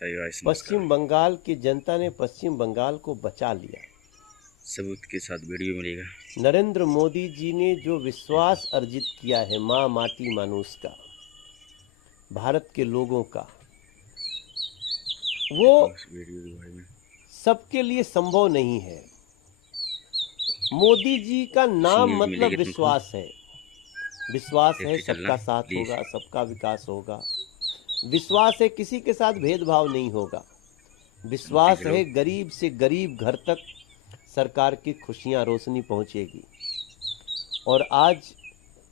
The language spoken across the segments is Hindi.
पश्चिम बंगाल की जनता ने पश्चिम बंगाल को बचा लिया। सबूत के साथ वीडियो मिलेगा। नरेंद्र मोदी जी ने जो विश्वास अर्जित किया है माँ माटी मानुष का, भारत के लोगों का, वो सबके लिए संभव नहीं है। मोदी जी का नाम मतलब विश्वास है। विश्वास है सबका साथ होगा, सबका विकास होगा। विश्वास है किसी के साथ भेदभाव नहीं होगा। विश्वास है गरीब से गरीब घर तक सरकार की खुशियां रोशनी पहुंचेगी। और आज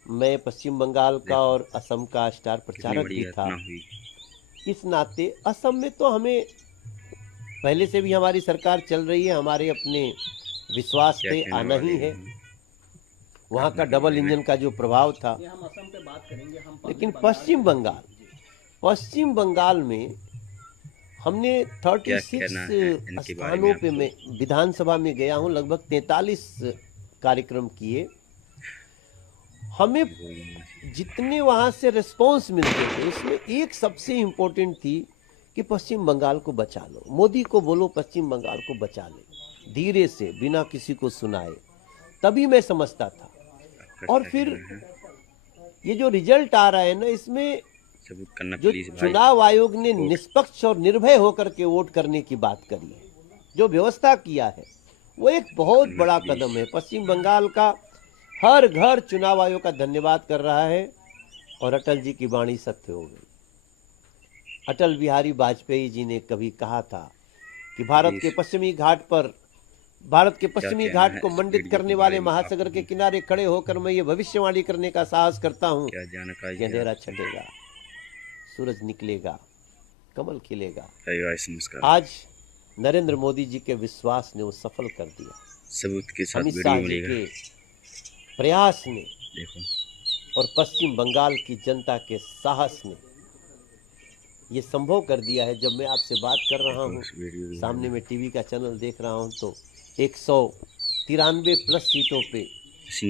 मैं पश्चिम बंगाल का और असम का स्टार प्रचारक भी था। इस नाते असम में तो हमें पहले से भी हमारी सरकार चल रही है, हमारे अपने विश्वास थे, आना ही है। वहाँ का डबल इंजन का जो प्रभाव था, हम असम पे बात करेंगे। लेकिन पश्चिम बंगाल में हमने 36 स्थानों पे मैं विधानसभा में गया हूँ, लगभग 43 कार्यक्रम किए। हमें जितने वहाँ से रिस्पॉन्स मिलते थे, उसमें एक सबसे इम्पोर्टेंट थी कि पश्चिम बंगाल को बचा लो। मोदी को बोलो पश्चिम बंगाल को बचा ले, धीरे से, बिना किसी को सुनाए। तभी मैं समझता था। और फिर ये जो रिजल्ट आ रहा है ना, इसमें जो चुनाव आयोग ने निष्पक्ष और निर्भय होकर के वोट करने की बात करी है, जो व्यवस्था किया है, वो एक बहुत बड़ा कदम है। पश्चिम बंगाल का हर घर चुनाव आयोग का धन्यवाद कर रहा है। और अटल जी की वाणी सत्य हो गई। अटल बिहारी वाजपेयी जी ने कभी कहा था कि भारत के पश्चिमी घाट को मंडित करने वाले महासागर के किनारे खड़े होकर मैं ये भविष्यवाणी करने का साहस करता हूँ कि अंधेरा छटेगा, सूरज निकलेगा, कमल खिलेगा। आज नरेंद्र मोदी जी के विश्वास ने वो सफल कर दिया। सबूत के साथ अमित शाह जी के प्रयास ने और पश्चिम बंगाल की जनता के साहस ने ये संभव कर दिया है। जब मैं आपसे बात कर रहा हूँ, सामने में टीवी का चैनल देख रहा हूँ, तो 193 प्लस सीटों पे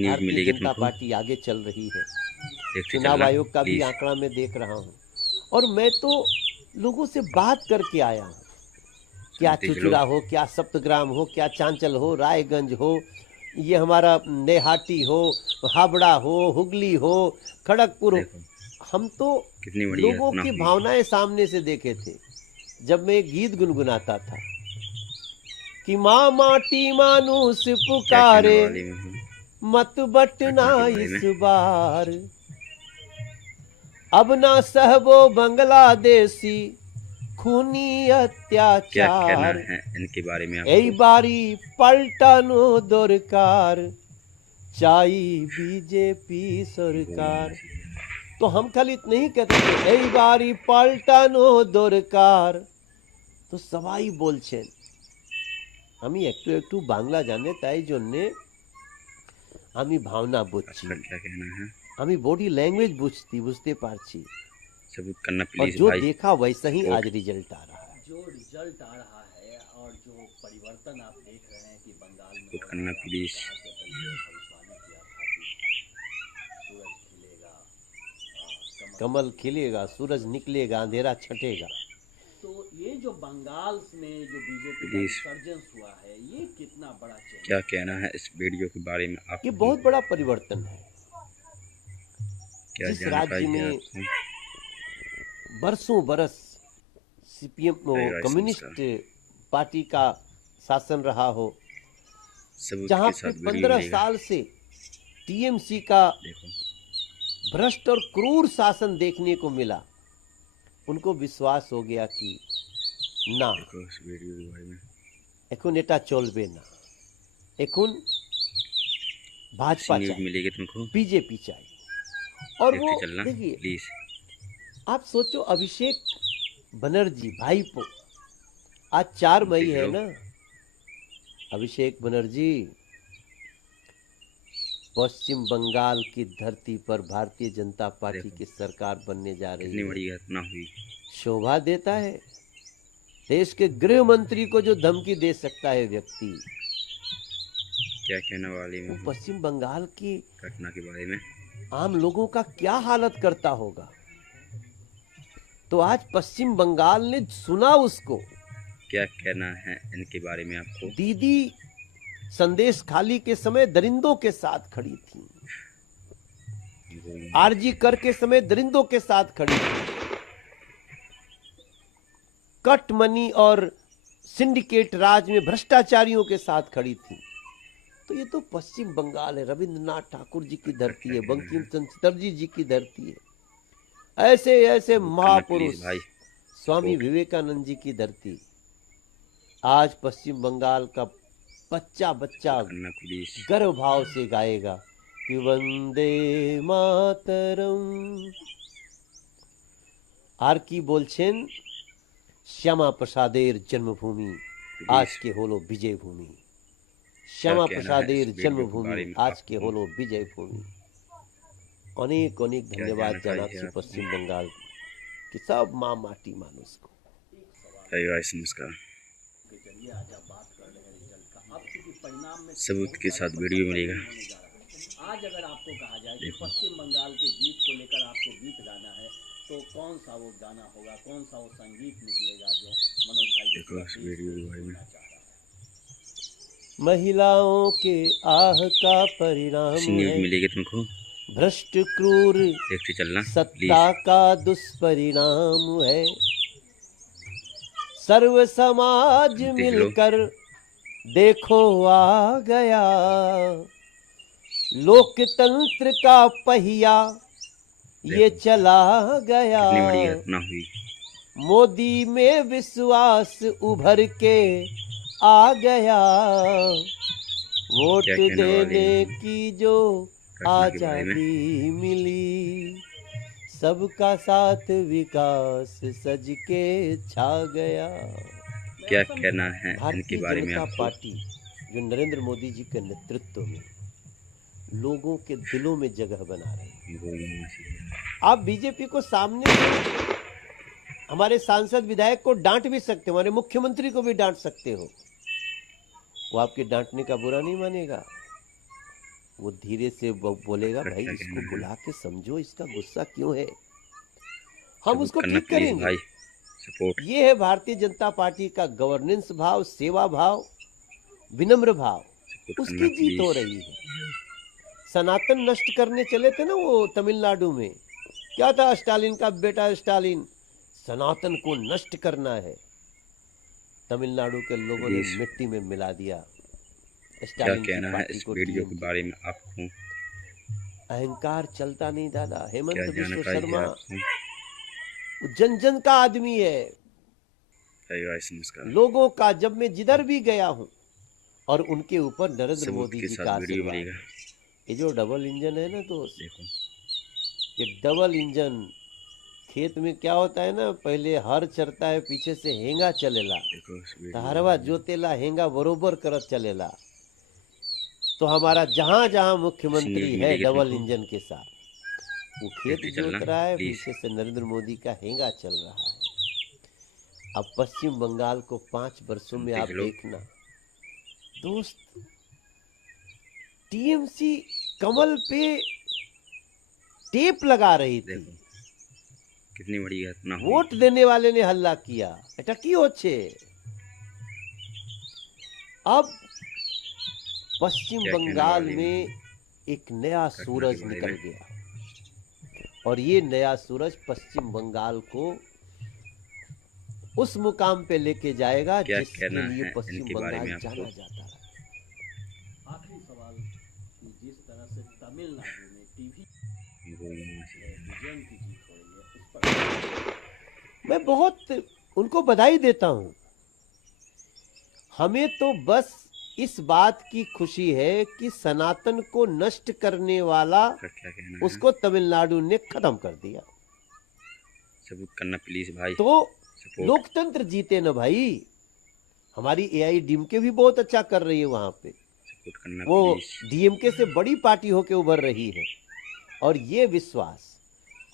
भारतीय जनता पार्टी आगे चल रही है। चुनाव आयोग का भी आंकड़ा मैं देख रहा हूँ। और मैं तो लोगों से बात करके आया हूँ, क्या चुचुड़ा हो, क्या सप्तग्राम हो, क्या चांचल हो, रायगंज हो, ये हमारा नेहाटी हो, हावड़ा हो, हुगली हो, खड़गपुर हो। हम तो लोगों की भावनाएं सामने से देखे थे। जब मैं एक गीत गुनगुनाता था कि माँ माटी मानुष पुकारे, मत बटना इस बार, अब ना सहबो बांग्लादेशी खूनी अत्याचार, इनके बारे में এই বাড়ি পাল্টানো দরকার, চাই बीजेपी सरकार। तो हम खाली इतने ही कहते थे, এই বাড়ি পাল্টানো দরকার। তো সবাই বলছেন। আমি একটু একটু বাংলা জানি, তাই জন্যে আমি ভাবনা বুঝছি, আমি বডি ল্যাঙ্গুয়েজ বুঝতে পারছি। और जो देखा वैसा ही आज रिजल्ट आ रहा है। जो रिजल्ट आ रहा है और जो परिवर्तन आप देख रहे हैं कि बंगाल में प्लीज कमल खिलेगा, सूरज निकलेगा, अंधेरा छटेगा। तो ये जो बंगाल में जो बीजेपी का रिसर्जेंस हुआ है, ये कितना बड़ा चेंज? क्या कहना है इस वीडियो के बारे में आप? ये बहुत बड़ा परिवर्तन है। जिस राज्य में बरसों बरस सीपीएम कम्युनिस्ट पार्टी का शासन रहा हो, जहां पे 15 साल से टीएमसी का भ्रष्ट और क्रूर शासन देखने को मिला, उनको विश्वास हो गया कि ना এখন এটা চলবে না, এখন भाजपा चाहिए, बीजेपी चाहिए। और वो देखिए, आप सोचो, अभिषेक बनर्जी भाईपो, आज 4 मई है ना, अभिषेक बनर्जी पश्चिम बंगाल की धरती पर भारतीय जनता पार्टी की सरकार बनने जा रही है। बड़ी घटना हुई। शोभा देता है। देश के गृह मंत्री को जो धमकी दे सकता है व्यक्ति, क्या कहने वाले में पश्चिम बंगाल की घटना के बारे में आम लोगों का क्या हालत करता होगा। तो आज पश्चिम बंगाल ने सुना उसको। क्या कहना है इनके बारे में आपको? दीदी संदेश खाली के समय दरिंदों के साथ खड़ी थी, आरजी कर के समय दरिंदों के साथ खड़ी थी, कट मनी और सिंडिकेट राज में भ्रष्टाचारियों के साथ खड़ी थी। तो ये तो पश्चिम बंगाल है, रविंद्रनाथ ठाकुर जी की धरती है, बंकिम चंद्र चटर्जी जी की धरती है, ऐसे ऐसे महापुरुष, स्वामी विवेकानंद जी की धरती। आज पश्चिम बंगाल का बच्चा बच्चा गर्व भाव से गाएगा कि वंदे मातरम। আর কি বলছেন? শ্যামা প্রসাদের জন্মভূমি আজকে হলো বিজয় ভূমি। শ্যামা প্রসাদের জন্মভূমি আজকে হলো বিজয় ভূমি। অনেক অনেক ধন্যবাদ জানাচ্ছি পশ্চিম बंगाल की सब माँ माटी मानुष को। नमस्कार। सबूत के साथ वीडियो मिलेगा। आज अगर आपको कहा जाए कि पश्चिम बंगाल के जीत को लेकर आपको गीत गाना है तो कौन सा वो गाना होगा, कौन सा वो संगीत निकलेगा जो मनोज भाई देखो इस वीडियो में महिलाओं के आह का परिणाम है, मिलेगी तुमको भ्रष्ट क्रूर चलना सत्ता का दुष्परिणाम है। सर्व समाज मिलकर देखो आ गया, लोकतंत्र का पहिया ये चला गया। मोदी में विश्वास उभर के आ गया, वोट देने की जो आजादी मिली, सबका साथ विकास सज के छा गया। क्या कहना है इनके बारे में आपको? पार्टी जो नरेंद्र मोदी जी के नेतृत्व में लोगों के दिलों में जगह बना रही है। आप बीजेपी को सामने हमारे सांसद विधायक को डांट भी सकते हो, हमारे मुख्यमंत्री को भी डांट सकते हो, वो आपके डांटने का बुरा नहीं मानेगा। वो धीरे से बोलेगा भाई इसको बुला के समझो, इसका गुस्सा क्यों है, हम उसको ठीक करेंगे। ये है भारतीय जनता पार्टी का गवर्नेंस भाव, सेवा भाव, विनम्र भाव, उसकी जीत हो रही है। सनातन नष्ट करने चले थे ना वो तमिलनाडु में, क्या था स्टालिन का बेटा स्टालिन, सनातन को नष्ट करना है, तमिलनाडु के लोगों ने मिट्टी में मिला दिया। क्या कहना है इस वीडियो के बारे में आपको? अहंकार चलता नहीं दादा। हेमंत बिश्व शर्मा जन जन का आदमी है, लोगों का। जब मैं जिधर भी गया हूं और उनके ऊपर नरेंद्र मोदी जी का आशीर्वाद। ये जो डबल इंजन है ना दोस्त, ये डबल इंजन खेत में क्या होता है ना, पहले हर चरता है, पीछे से हेंगा चलेला, हरवा जोतेला, हेंगा बरोबर करत चलेला। तो हमारा जहां जहां मुख्यमंत्री है डबल इंजन के साथ, वो खेत जोत रहा है, पीछे से नरेंद्र मोदी का हेंगा चल रहा है। अब पश्चिम बंगाल को 5 वर्षों में आप देखना दोस्त, टीएमसी कमल पे टेप लगा रही थी, कितनी बड़ी घटना। वोट देने वाले ने हल्ला किया, এটা কি হচ্ছে? अब पश्चिम बंगाल में एक नया सूरज निकल गया और ये नया सूरज पश्चिम बंगाल को उस मुकाम पे लेके जाएगा जिसके लिए पश्चिम बंगाल जाना जाता है। आखिरी सवाल, जिस तरह से तमिलनाडु में टीवी विजन की जीत हो रही है, उस पर मैं बहुत उनको बधाई देता हूं। हमें तो बस इस बात की खुशी है कि सनातन को नष्ट करने वाला उसको तमिलनाडु ने खत्म कर दिया। सबूत करना प्लीज भाई। तो लोकतंत्र जीते ना भाई। हमारी एआईडीएमके भी बहुत अच्छा कर रही है वहां पे, वो डीएमके से बड़ी पार्टी होके उभर रही है। और ये विश्वास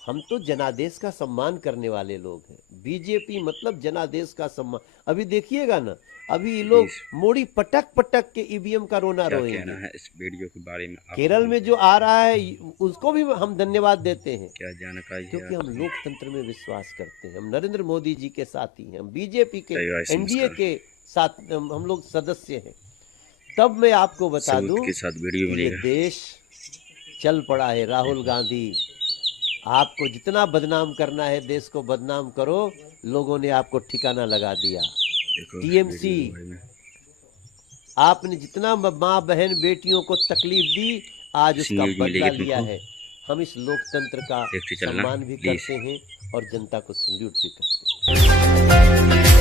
हम तो जनादेश का सम्मान करने वाले लोग हैं। बीजेपी मतलब जनादेश का सम्मान। अभी देखिएगा ना, अभी ये लोग मोड़ी पटक पटक के ईवीएम का रोना क्या रोएंगे। कहना है इस वीडियो के बारे में आप? केरल में जो आ रहा है उसको भी हम धन्यवाद देते हैं, क्या जानकारी है क्योंकि हम आपकी? लोकतंत्र में विश्वास करते हैं। हम नरेंद्र मोदी जी के साथी हैं, हम बीजेपी के कई बार एनडीए संस्कार। के साथ हम लोग सदस्य हैं। तब मैं आपको बता सबूत दूं के साथ वीडियो कि ये मिलेगा। देश चल पड़ा है। राहुल गांधी, आपको जितना बदनाम करना है देश को बदनाम करो, लोगों ने आपको ठिकाना लगा दिया। देखो इस टीएमसी, वीडियो के बारे में। आपने जितना माँ बहन बेटियों को तकलीफ दी, आज इस उसका न्यूज़ बदला मिलेगी लिया तुमको। है। हम इस लोकतंत्र का देखते चलना सम्मान भी प्लीज। करते हैं और जनता को सैल्यूट भी करते हैं।